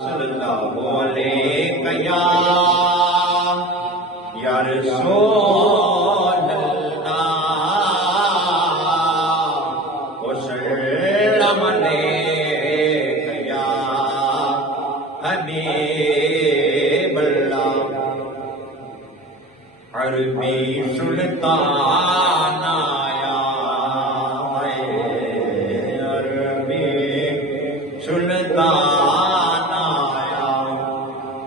صلی اللہ علیہ یا رسول اللہ وسلم علیہ یا حبیب اللہ عربی سلطان آیا عربی سلطان آیا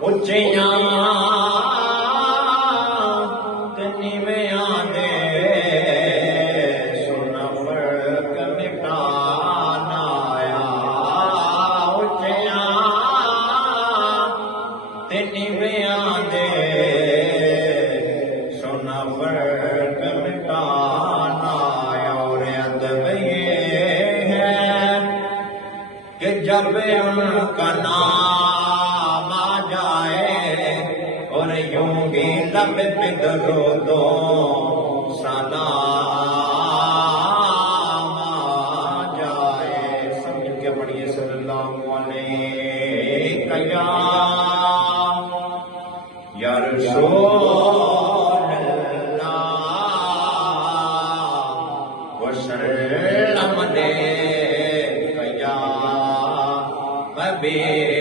اچیاں تنیویاں دے سنا فرق مٹان آیا اچیاں تنیویاں دے سنا فرق مٹان آیا اور ادب یہ ہے کہ جب ان کا نام آ جائے اور یوں ہی لب پہ درودو سلام آ جائے سمجھ کے پڑھیے صلی اللہ علیہ یا رسول اللہ وسلم علیہ یا حبیب